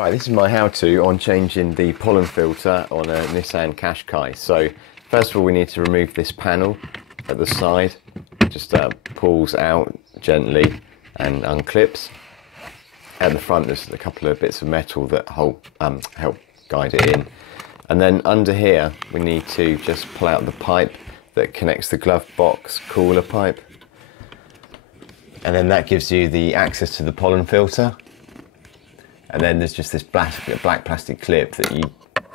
Right, this is my how-to on changing the pollen filter on a Nissan Qashqai. So first of all we need to remove this panel at the side. Just pulls out gently and unclips. At the front there's a couple of bits of metal that help guide it in. And then under here we need to just pull out the pipe that connects the glove box cooler pipe. And then that gives you the access to the pollen filter. And then there's just this black plastic clip that you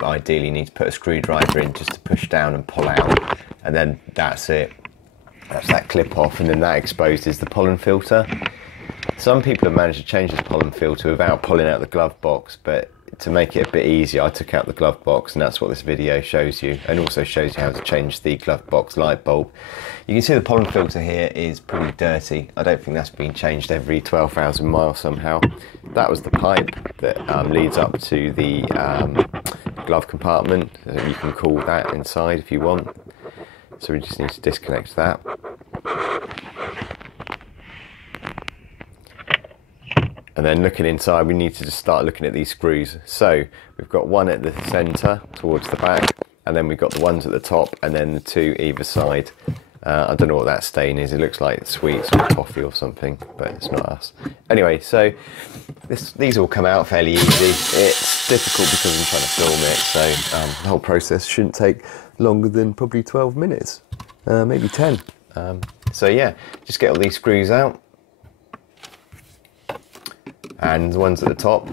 ideally need to put a screwdriver in just to push down and pull out. And then that's it. That's that clip off, and then that exposes the pollen filter. Some people have managed to change this pollen filter without pulling out the glove box, but to make it a bit easier I took out the glove box, and that's what this video shows you, and also shows you how to change the glove box light bulb. You can see the pollen filter here is pretty dirty. I don't think that's been changed every 12,000 miles somehow. That was the pipe that leads up to the glove compartment. You can cool that inside if you want. So we just need to disconnect that. And then looking inside, we need to just start looking at these screws. So we've got one at the centre towards the back, and then we've got the ones at the top, and then the two either side. I don't know what that stain is. It looks like sweets or toffee or something, but it's not us. Anyway, so these all come out fairly easy. It's difficult because I'm trying to film it, so the whole process shouldn't take longer than probably 12 minutes, maybe 10. So yeah, just get all these screws out. And the ones at the top,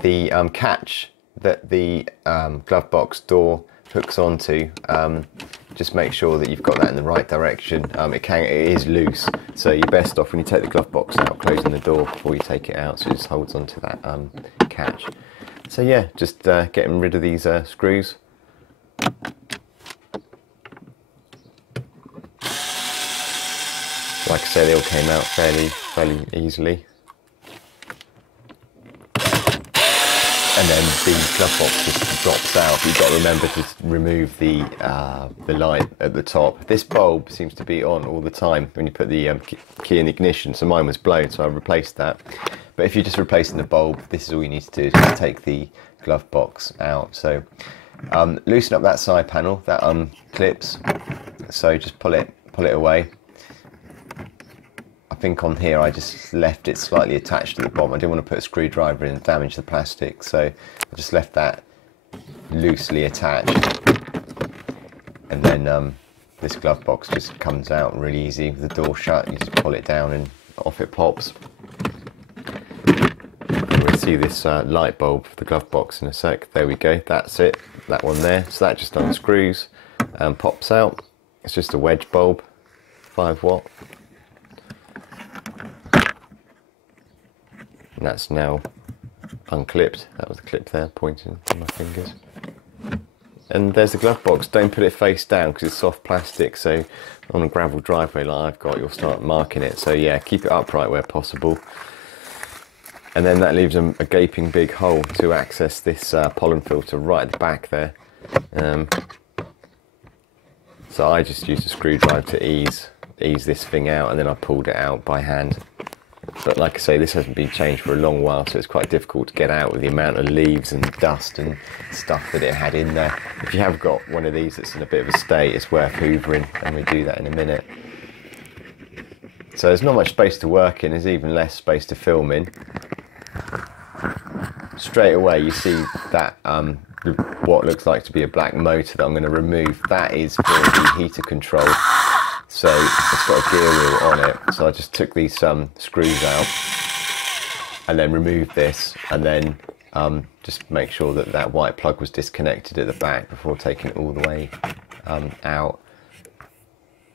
the catch that the glove box door hooks onto, just make sure that you've got that in the right direction. It is loose, so you're best off when you take the glove box out, closing the door before you take it out, so it just holds onto that catch. So yeah, just getting rid of these screws. Like I say, they all came out fairly easily. And then the glove box just drops out. You've got to remember to remove the light at the top. This bulb seems to be on all the time when you put the key in the ignition, so mine was blown, so I replaced that. But if you're just replacing the bulb, this is all you need to do, is just take the glove box out. So loosen up that side panel, that clips, so just pull it away. I think on here I just left it slightly attached to the bottom. I didn't want to put a screwdriver in and damage the plastic, so I just left that loosely attached. And then this glove box just comes out really easy with the door shut. You just pull it down and off it pops. And we'll see this light bulb for the glove box in a sec. There we go, that's it, that one there. So that just unscrews and pops out. It's just a wedge bulb, 5 watt. And that's now unclipped. That was the clip there, pointing to my fingers. And there's the glove box. Don't put it face down because it's soft plastic, so on a gravel driveway like I've got, you'll start marking it. So yeah, keep it upright where possible. And then that leaves a gaping big hole to access this pollen filter right at the back there. So I just used a screwdriver to ease this thing out, and then I pulled it out by hand. But like I say, this hasn't been changed for a long while, so it's quite difficult to get out with the amount of leaves and dust and stuff that it had in there. If you have got one of these that's in a bit of a state, it's worth hoovering, and we do that in a minute. So there's not much space to work in, there's even less space to film in. Straight away you see that what looks like to be a black motor that I'm going to remove. That is for the heater control. So it's got a gear wheel on it, so I just took these screws out and then removed this, and then just make sure that that white plug was disconnected at the back before taking it all the way out.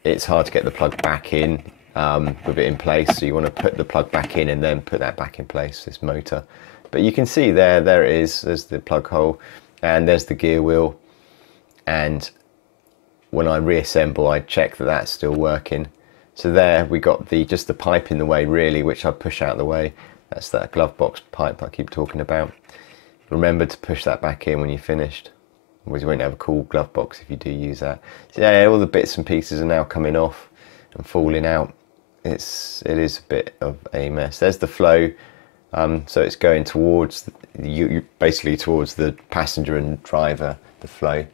It's hard to get the plug back in with it in place, so you want to put the plug back in and then put that back in place, this motor. But you can see there it is, there's the plug hole, and there's the gear wheel, and when I reassemble I check that that's still working. So there we got just the pipe in the way really, which I push out of the way. That's that glove box pipe I keep talking about. Remember to push that back in when you're finished, otherwise you won't have a cool glove box if you do use that. So yeah, all the bits and pieces are now coming off and falling out. It is a bit of a mess. There's the flow So it's going towards basically towards the passenger and driver, the flow.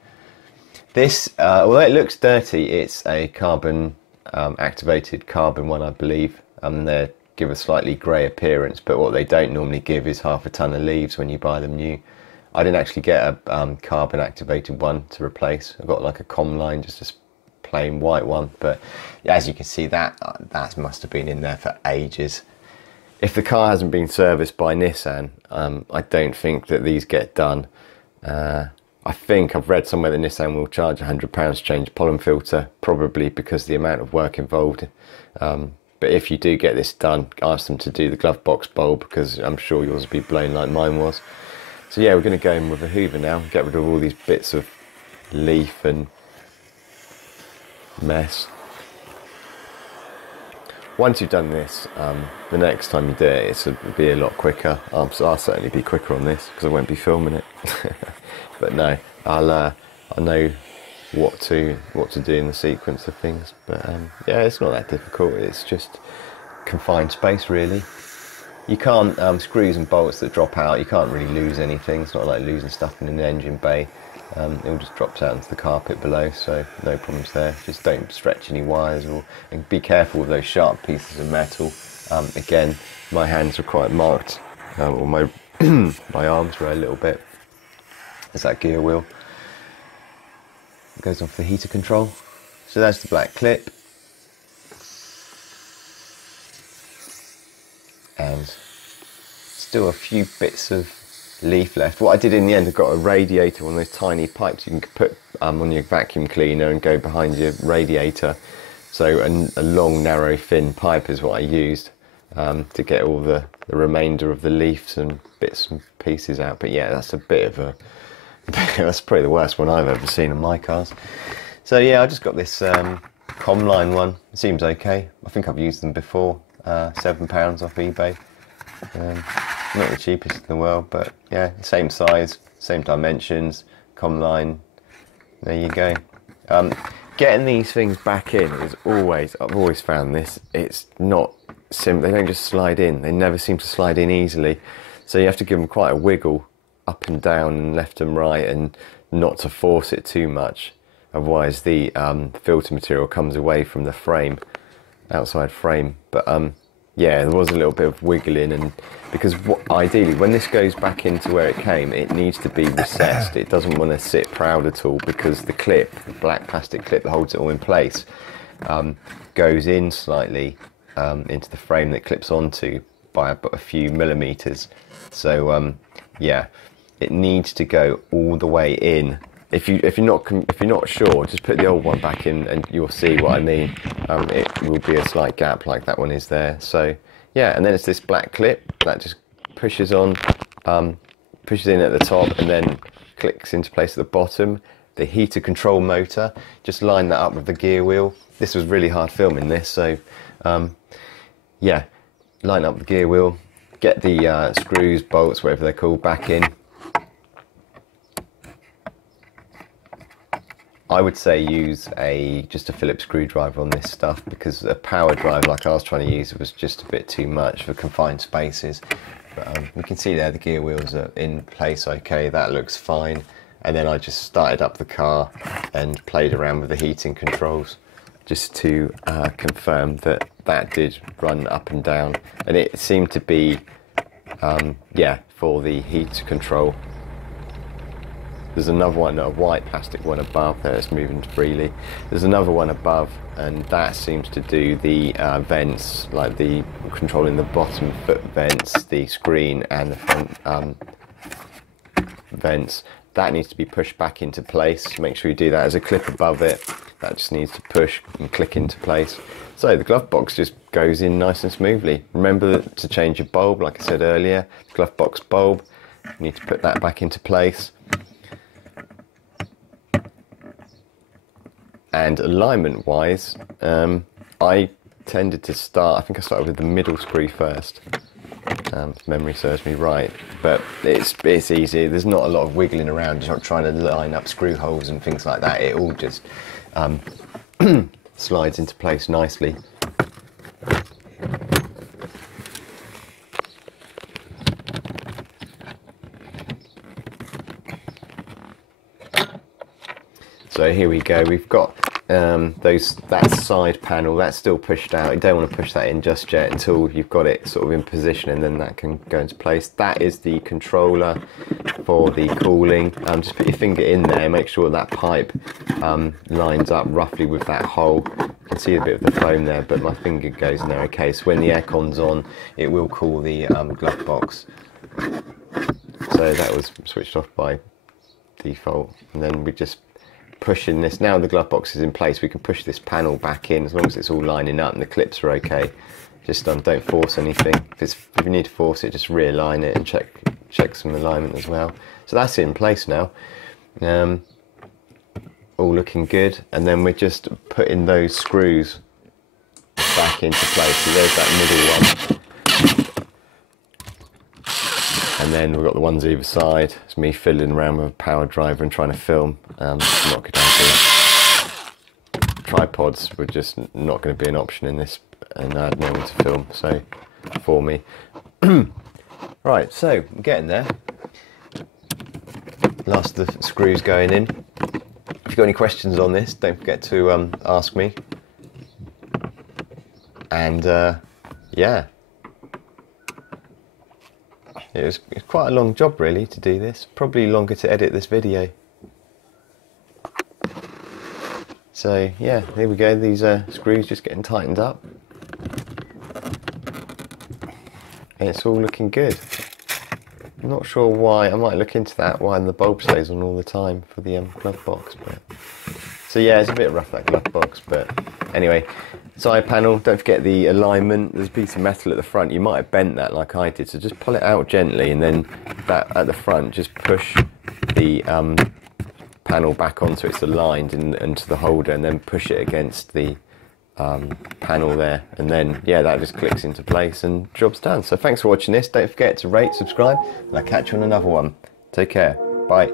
This, although it looks dirty, it's a carbon activated carbon one, I believe. They give a slightly grey appearance, but what they don't normally give is half a ton of leaves when you buy them new. I didn't actually get a carbon activated one to replace. I got like a Comline, just a plain white one, but as you can see, that must have been in there for ages. If the car hasn't been serviced by Nissan, I don't think that these get done. I think I've read somewhere that Nissan will charge £100 to change a pollen filter, probably because of the amount of work involved. But if you do get this done, ask them to do the glove box bulb, because I'm sure yours will be blown like mine was. So yeah, we're going to go in with a hoover now, get rid of all these bits of leaf and mess. Once you've done this, the next time you do it, it'll be a lot quicker. I'll certainly be quicker on this because I won't be filming it. But no, I know what to do in the sequence of things. But yeah, it's not that difficult. It's just confined space, really. You can't screws and bolts that drop out. You can't really lose anything. It's not like losing stuff in an engine bay. It all just drops out into the carpet below, so no problems there. Just don't stretch any wires, and be careful with those sharp pieces of metal. Again, my hands were quite marked, or my my arms were a little bit. There's that gear wheel. It goes off the heater control. So that's the black clip. And still a few bits of leaf left. What I did in the end, I got a radiator, one of those tiny pipes you can put on your vacuum cleaner and go behind your radiator. So a long, narrow, thin pipe is what I used to get all the remainder of the leaves and bits and pieces out. But yeah, that's a bit of a that's probably the worst one I've ever seen on my cars. So yeah, I just got this Comline one. It seems okay. I think I've used them before. £7 off eBay. Not the cheapest in the world, but yeah, same size, same dimensions, Comline. There you go. Getting these things back in is always, I've always found this, it's not simple. They don't just slide in. They never seem to slide in easily. So you have to give them quite a wiggle up and down and left and right, and not to force it too much. Otherwise the filter material comes away from the frame, outside frame. But yeah, there was a little bit of wiggling, and because ideally when this goes back into where it came, it needs to be recessed. It doesn't want to sit proud at all, because the clip, the black plastic clip that holds it all in place, goes in slightly into the frame that clips onto by a few millimeters. So yeah, it needs to go all the way in. If you're not sure, just put the old one back in and you'll see what I mean. It will be a slight gap like that one is there. So yeah, and then it's this black clip that just pushes on, pushes in at the top and then clicks into place at the bottom. The heater control motor, just line that up with the gear wheel. This was really hard filming this, so yeah, line up the gear wheel, get the screws, bolts, whatever they're called, back in. I would say use just a Phillips screwdriver on this stuff, because a power drive like I was trying to use was just a bit too much for confined spaces. But you can see there the gear wheels are in place okay, that looks fine. And then I just started up the car and played around with the heating controls just to confirm that that did run up and down. And it seemed to be, yeah, for the heat control. There's another one, a white plastic one above there, it's moving freely. There's another one above, and that seems to do the vents, like the controlling the bottom foot vents, the screen and the front vents. That needs to be pushed back into place. Make sure you do that. There's a clip above it that just needs to push and click into place. So the glove box just goes in nice and smoothly. Remember to change your bulb, like I said earlier, glove box bulb. You need to put that back into place. And alignment wise, I tended to start, I think I started with the middle screw first, if memory serves me right, but it's easy. There's not a lot of wiggling around. You're not trying to line up screw holes and things like that. It all just slides into place nicely. So here we go, we've got that side panel, that's still pushed out. You don't want to push that in just yet until you've got it sort of in position, and then that can go into place. That is the controller for the cooling. Just put your finger in there, make sure that pipe lines up roughly with that hole. You can see a bit of the foam there, but my finger goes in there. Okay, so when the aircon's on, it will cool the glove box. So that was switched off by default, and then we just pushing this. Now the glove box is in place, we can push this panel back in as long as it's all lining up and the clips are okay. Just don't force anything. If you need to force it, just realign it and check some alignment as well. So that's in place now, all looking good. And then we're just putting those screws back into place. So there's that middle one, and then we've got the ones either side. It's me fiddling around with a power driver and trying to film. Not good idea. Tripods were just not going to be an option in this, and I had no one to film so for me. Right, so I'm getting there. Last of the screws going in. If you've got any questions on this, don't forget to ask me. And yeah. It's quite a long job really to do this, probably longer to edit this video. So yeah, here we go, these screws just getting tightened up. And it's all looking good. I'm not sure why, I might look into that, why the bulb stays on all the time for the glove box. But so yeah, it's a bit rough, that glove box, but anyway. Side panel, don't forget the alignment. There's a piece of metal at the front. You might have bent that like I did, so just pull it out gently, and then that at the front, just push the panel back on so it's aligned into the holder, and then push it against the panel there, and then yeah, that just clicks into place and job's done. So thanks for watching this. Don't forget to rate, subscribe, and I'll catch you on another one. Take care. Bye.